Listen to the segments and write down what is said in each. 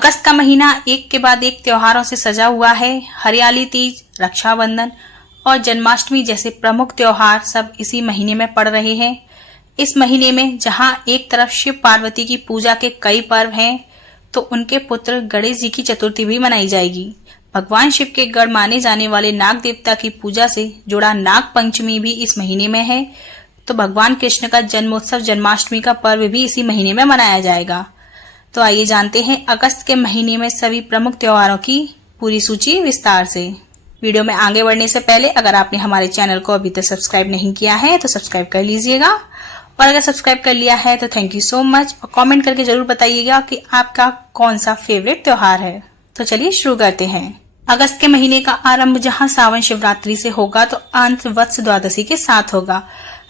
अगस्त का महीना एक के बाद एक त्योहारों से सजा हुआ है। हरियाली तीज, रक्षाबंधन और जन्माष्टमी जैसे प्रमुख त्योहार सब इसी महीने में पड़ रहे हैं। इस महीने में जहां एक तरफ शिव पार्वती की पूजा के कई पर्व हैं, तो उनके पुत्र गणेश जी की चतुर्थी भी मनाई जाएगी। भगवान शिव के गढ़ माने जाने वाले नाग देवता की पूजा से जुड़ा नाग पंचमी भी इस महीने में है। तो भगवान कृष्ण का जन्मोत्सव जन्माष्टमी का पर्व भी इसी महीने में मनाया जाएगा। तो आइए जानते हैं अगस्त के महीने में सभी प्रमुख त्योहारों की पूरी सूची विस्तार से। वीडियो में आगे बढ़ने से पहले अगर आपने हमारे चैनल को अभी तक सब्सक्राइब नहीं किया है तो सब्सक्राइब कर लीजिएगा, और अगर सब्सक्राइब कर लिया है तो थैंक यू सो मच, और कमेंट करके जरूर बताइएगा कि आपका कौन सा फेवरेट त्योहार है। तो चलिए शुरू करते हैं। अगस्त के महीने का आरंभ जहां सावन शिवरात्रि से होगा तो अंत वत्स द्वादशी के साथ होगा।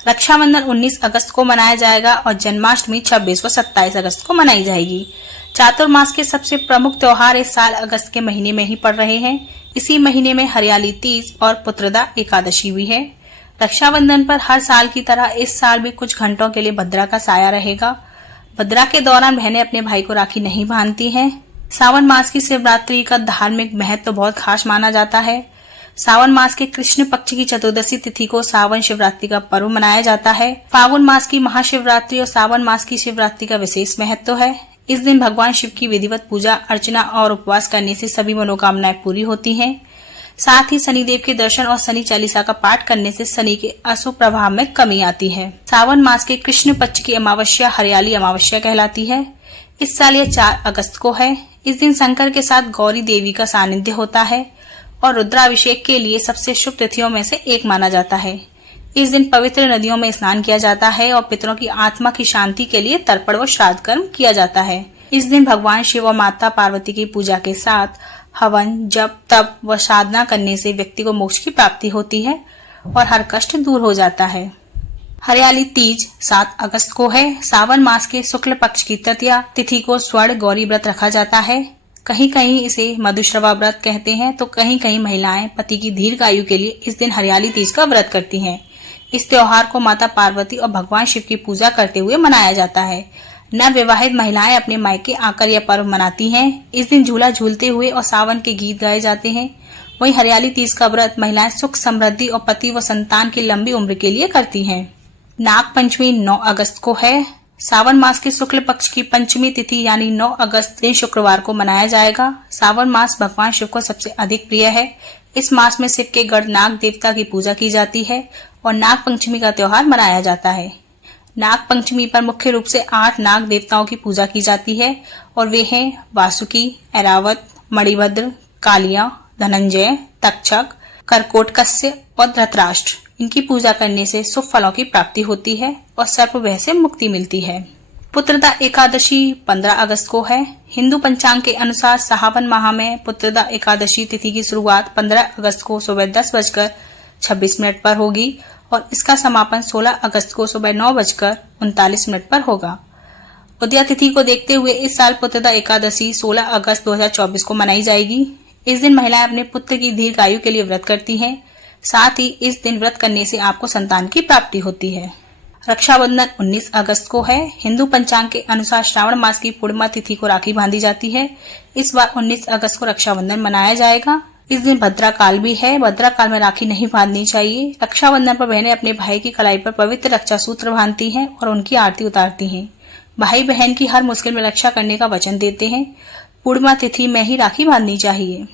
रक्षाबंधन 19 अगस्त को मनाया जाएगा और जन्माष्टमी 26 व 27 अगस्त को मनाई जाएगी। चातुर्मास के सबसे प्रमुख त्योहार इस साल अगस्त के महीने में ही पड़ रहे हैं। इसी महीने में हरियाली तीज और पुत्रदा एकादशी भी है। रक्षाबंधन पर हर साल की तरह इस साल भी कुछ घंटों के लिए भद्रा का साया रहेगा। भद्रा के दौरान बहनें अपने भाई को राखी नहीं बांधती हैं। सावन मास की शिवरात्रि का धार्मिक महत्व तो बहुत खास माना जाता है। सावन मास के कृष्ण पक्ष की चतुर्दशी तिथि को सावन शिवरात्रि का पर्व मनाया जाता है। फागुन मास की महाशिवरात्रि और सावन मास की शिवरात्रि का विशेष महत्व है। इस दिन भगवान शिव की विधिवत पूजा अर्चना और उपवास करने से सभी मनोकामनाएं पूरी होती हैं। साथ ही शनिदेव के दर्शन और शनि चालीसा का पाठ करने से शनि के अशुभ प्रभाव में कमी आती है। सावन मास के कृष्ण पक्ष की अमावस्या हरियाली अमावस्या कहलाती है। इस साल यह 4 अगस्त को है। इस दिन शंकर के साथ गौरी देवी का सानिध्य होता है और रुद्राभिषेक के लिए सबसे शुभ तिथियों में से एक माना जाता है। इस दिन पवित्र नदियों में स्नान किया जाता है और पितरों की आत्मा की शांति के लिए तर्पण व श्राद्ध कर्म किया जाता है। इस दिन भगवान शिव और माता पार्वती की पूजा के साथ हवन, जप, तप व साधना करने से व्यक्ति को मोक्ष की प्राप्ति होती है और हर कष्ट दूर हो जाता है। हरियाली तीज 7 अगस्त को है। सावन मास के शुक्ल पक्ष की तृतीया तिथि को स्वर्ण गौरी व्रत रखा जाता है। कहीं कहीं इसे मधुश्रवा व्रत कहते हैं तो कहीं कहीं महिलाएं पति की दीर्घ आयु के लिए इस दिन हरियाली तीज का व्रत करती हैं। इस त्योहार को माता पार्वती और भगवान शिव की पूजा करते हुए मनाया जाता है। नवविवाहित महिलाएं अपने मायके आकर यह पर्व मनाती हैं। इस दिन झूला झूलते हुए और सावन के गीत गाए जाते हैं। वहीं हरियाली तीज का व्रत महिलाएं सुख समृद्धि और पति व संतान की लंबी उम्र के लिए करती हैं। नाग पंचमी 9 अगस्त को है। सावन मास के शुक्ल पक्ष की पंचमी तिथि यानी 9 अगस्त दिन शुक्रवार को मनाया जाएगा। सावन मास भगवान शिव को सबसे अधिक प्रिय है। इस मास में शिव के गढ़ नाग देवता की पूजा की जाती है और नाग पंचमी का त्योहार मनाया जाता है। नाग पंचमी पर मुख्य रूप से 8 नाग देवताओं की पूजा की जाती है और वे हैं वासुकी, ऐरावत, मणिभद्र, कालिया, धनंजय, तक्षक, करकोटकस्य और धृतराष्ट्र। इनकी पूजा करने से शुभ फलों की प्राप्ति होती है और सर्पभय से मुक्ति मिलती है। पुत्रदा एकादशी 15 अगस्त को है। हिंदू पंचांग के अनुसार सावन माह में पुत्रदा एकादशी तिथि की शुरुआत 15 अगस्त को सुबह 10:26 पर होगी और इसका समापन 16 अगस्त को सुबह 9:39 पर होगा। उदया तिथि को देखते हुए इस साल पुत्रदा एकादशी 16 अगस्त 2024 को मनाई जाएगी। इस दिन महिलाएं अपने पुत्र की दीर्घ आयु के लिए व्रत करती हैं। साथ ही इस दिन व्रत करने से आपको संतान की प्राप्ति होती है। रक्षाबंधन 19 अगस्त को है। हिंदू पंचांग के अनुसार श्रावण मास की पूर्णिमा तिथि को राखी बांधी जाती है। इस बार 19 अगस्त को रक्षाबंधन मनाया जाएगा। इस दिन भद्रा काल भी है। भद्रा काल में राखी नहीं बांधनी चाहिए। रक्षाबंधन पर बहनें अपने भाई की कलाई पर पवित्र रक्षा सूत्र बांधती हैं और उनकी आरती उतारती हैं। भाई बहन की हर मुश्किल में रक्षा करने का वचन देते हैं। पूर्णिमा तिथि में ही राखी बांधनी चाहिए।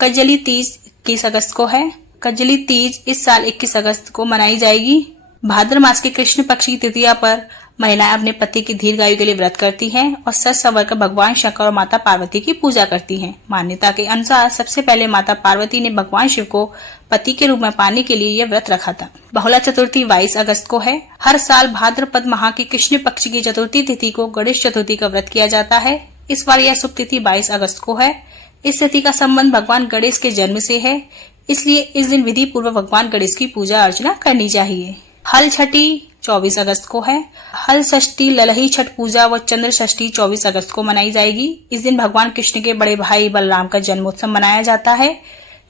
कजली तीज 21 अगस्त को है। कजली तीज इस साल 21 अगस्त को मनाई जाएगी। भाद्र मास के कृष्ण पक्ष की तृतीया पर महिलाएं अपने पति की दीर्घ आयु के लिए व्रत करती हैं और सज संवर कर भगवान शंकर और माता पार्वती की पूजा करती हैं। मान्यता के अनुसार सबसे पहले माता पार्वती ने भगवान शिव को पति के रूप में पाने के लिए यह व्रत रखा था। बहुला चतुर्थी 22 अगस्त को है। हर साल भाद्रपद माह की कृष्ण पक्ष की चतुर्थी तिथि को गणेश चतुर्थी का व्रत किया जाता है। इस बार यह शुभ तिथि 22 अगस्त को है। इस तिथि का संबंध भगवान गणेश के जन्म से है, इसलिए इस दिन विधि पूर्वक भगवान गणेश की पूजा अर्चना करनी चाहिए। हल छठी 24 अगस्त को है। हल षष्ठी, ललही छठ पूजा व चंद्र षष्ठी 24 अगस्त को मनाई जाएगी। इस दिन भगवान कृष्ण के बड़े भाई बलराम का जन्मोत्सव मनाया जाता है।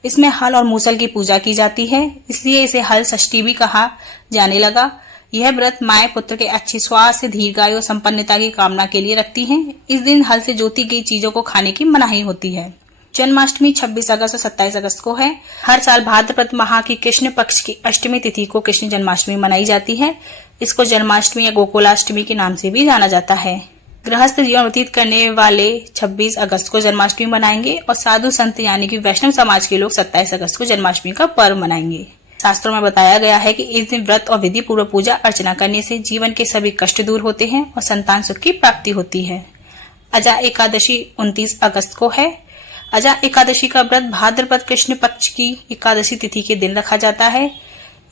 इसमें हल और मूसल की पूजा की जाती है, इसलिए इसे हल षष्ठी भी कहा जाने लगा। यह व्रत माए पुत्र के अच्छी स्वास्थ्य, दीर्घायु और संपन्नता की कामना के लिए रखती हैं। इस दिन हल से जोती गई चीजों को खाने की मनाही होती है। जन्माष्टमी 26 अगस्त और 27 अगस्त को है। हर साल भाद्रपद माह की कृष्ण पक्ष की अष्टमी तिथि को कृष्ण जन्माष्टमी मनाई जाती है। इसको जन्माष्टमी या गोकुलाष्टमी के नाम से भी जाना जाता है। गृहस्थ जीवन व्यतीत करने वाले 26 अगस्त को जन्माष्टमी मनाएंगे और साधु संत यानी कि वैष्णव समाज के लोग 27 अगस्त को जन्माष्टमी का पर्व मनाएंगे। शास्त्रों में बताया गया है कि इस दिन व्रत और विधि पूर्वक पूजा अर्चना करने से जीवन के सभी कष्ट दूर होते हैं और संतान सुख की प्राप्ति होती है। अजा एकादशी 29 अगस्त को है। अजा एकादशी का व्रत भाद्रपद कृष्ण पक्ष की एकादशी तिथि के दिन रखा जाता है।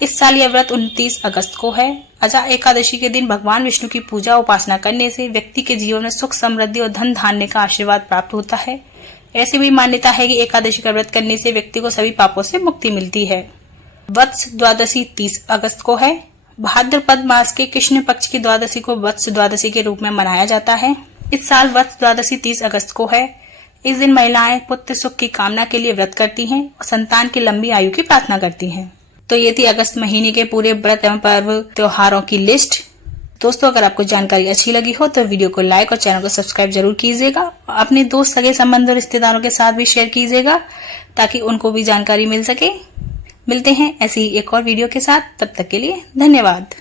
इस साल यह व्रत 29 अगस्त को है। अजा एकादशी के दिन भगवान विष्णु की पूजा उपासना करने से व्यक्ति के जीवन में सुख, समृद्धि और धन धान्य का आशीर्वाद प्राप्त होता है। ऐसी भी मान्यता है कि एकादशी का व्रत करने से व्यक्ति को सभी पापों से मुक्ति मिलती है। वत्स द्वादशी 30 अगस्त को है। भाद्रपद मास के कृष्ण पक्ष की द्वादशी को वत्स द्वादशी के रूप में मनाया जाता है। इस साल वत्स द्वादशी 30 अगस्त को है। इस दिन महिलाएं पुत्र सुख की कामना के लिए व्रत करती हैं और संतान की लंबी आयु की प्रार्थना करती हैं। तो ये थी अगस्त महीने के पूरे व्रत एवं पर्व त्योहारों की लिस्ट। दोस्तों, अगर आपको जानकारी अच्छी लगी हो तो वीडियो को लाइक और चैनल को सब्सक्राइब जरूर कीजिएगा। अपने दोस्त, सगे संबंध और रिश्तेदारों के साथ भी शेयर कीजिएगा ताकि उनको भी जानकारी मिल सके। मिलते हैं ऐसी ही एक और वीडियो के साथ। तब तक के लिए धन्यवाद।